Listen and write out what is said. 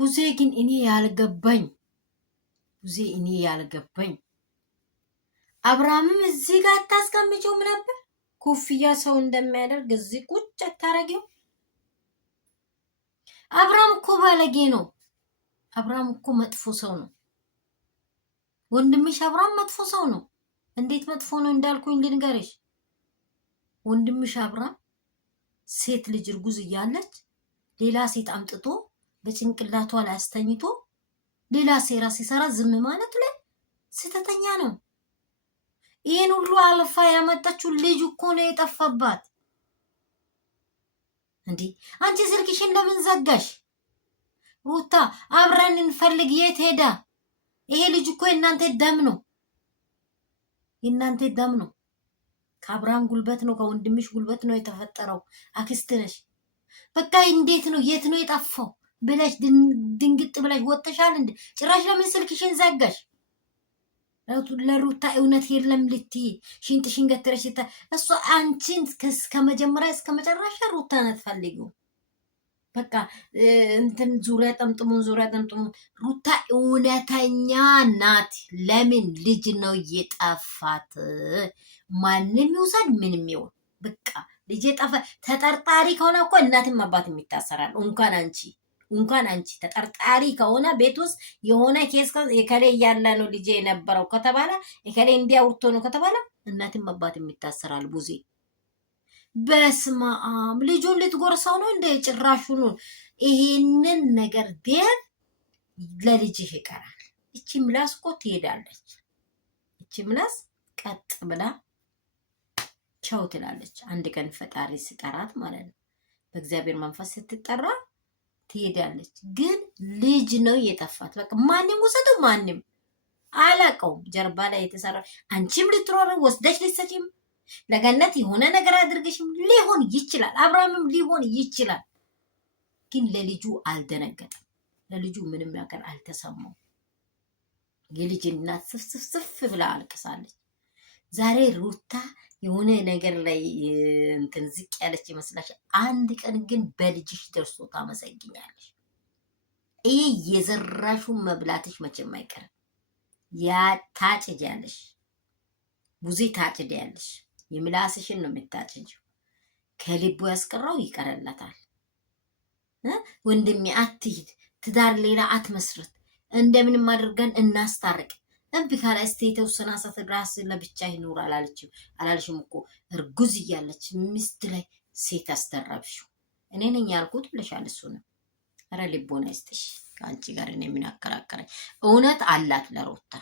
ቡዜ ግን እኔ ያልገባኝ አብርሃምም እዚህ ጋር አታስቀምጪውም ነበር? ኩፍያ ሰው እንደሚያደርግ እዚህ ቁጭ አታረጊው? አብርሃም እኮ ባለጌ ነው። አብርሃም እኮ መጥፎ ሰው ነው። ወንድምሽ አብርሃም መጥፎ ሰው ነው። እንዴት መጥፎ ነው እንዳልኩኝ ልንገርሽ። ወንድምሽ አብርሃም ሴት ልጅ እርጉዝ እያለች ሌላ ሴት አምጥቶ በጭንቅላቷ ላይ አስተኝቶ ሌላ ሴራ ሲሰራ ዝም ማለት ላይ ስተተኛ ነው። ይሄን ሁሉ አልፋ ያመጣችው ልጅ እኮ ነው የጠፋባት። እንዴ አንቺ ስልክሽን ለምን ዘጋሽ? ሩታ አብረን እንፈልግ፣ የት ሄዳ? ይሄ ልጅ እኮ የእናንተ ደም ነው፣ የእናንተ ደም ነው። ከአብርሃም ጉልበት ነው፣ ከወንድምሽ ጉልበት ነው የተፈጠረው። አክስት ነሽ። በቃ እንዴት ነው የት ነው የጠፋው ብለሽ ድንግጥ ብለሽ ወጥተሻል እንዴ? ጭራሽ ለምን ስልክሽን ዘጋሽ? ለሩታ እውነት የለም ልትይ ሽንጥሽን ገትረሽ እሷ አንቺን ከመጀመሪያ እስከ መጨረሻ ሩታን አትፈልጊው። በቃ እንትን ዙሪያ ጠምጥሙን ሩታ እውነተኛ ናት። ለምን ልጅ ነው የጠፋት? ማንም ይውሰድ ምንም ይሁን በቃ ልጅ የጠፋ ተጠርጣሪ ከሆነ እኮ እናትም አባትም ይታሰራል። እንኳን አንቺ ተጠርጣሪ ከሆነ ቤት ውስጥ የሆነ ኬስ የከሌ እያለ ነው ልጄ የነበረው ከተባለ የከሌ እንዲያውርቶ ነው ከተባለ እናትም አባትም ይታሰራል። ቡዜ በስማም ልጁን ልትጎርሰው ነው እንደ ጭራሹን ይሄንን ነገር ዴር ለልጅህ ይቀራል። እቺ ምላስ እኮ ትሄዳለች። እቺ ምላስ ቀጥ ብላ ቻው ትላለች። አንድ ቀን ፈጣሪ ሲጠራት ማለት ነው። በእግዚአብሔር መንፈስ ስትጠራ ትሄዳለች። ግን ልጅ ነው የጠፋት። በቃ ማንም ወሰደው ማንም አላቀውም። ጀርባ ላይ የተሰራ አንቺም ልትሮር ወስደሽ ልትሰጪም ለገነት የሆነ ነገር አድርገሽም ሊሆን ይችላል። አብርሃምም ሊሆን ይችላል። ግን ለልጁ አልደነገጠም። ለልጁ ምንም ነገር አልተሰማው። የልጅ እናት ስፍስፍ ብላ አልቅሳለች። ዛሬ ሩታ የሆነ ነገር ላይ እንትን ዝቅ ያለች ይመስላል። አንድ ቀን ግን በልጅሽ ደርሶ ታመሰግኛለሽ። ይህ የዘራሹን መብላትሽ መቼም አይቀርም። ያ ታጭጃለሽ፣ ቡዜ ታጭጃለሽ። የምላስሽን ነው የምታጭጂው። ከልቡ ያስቀረው ይቀርለታል። ወንድሜ አትሂድ፣ ትዳር ሌላ አትመስረት፣ እንደምንም አድርገን እናስታርቅ። እምቢ ካለ እስቲ የተወሰነ ሰዓት ራስ ለብቻ ይኖር አላለሽም እኮ እርጉዝ እያለች ሚስት ላይ ሴት አስተራብሽው። እኔ ነኝ ያልኩት ብለሻል። እሱ ነው። ኧረ ልቦና ይስጥሽ። ከአንቺ ጋር እኔ ምን አከራከረኝ? እውነት አላት ለሩታ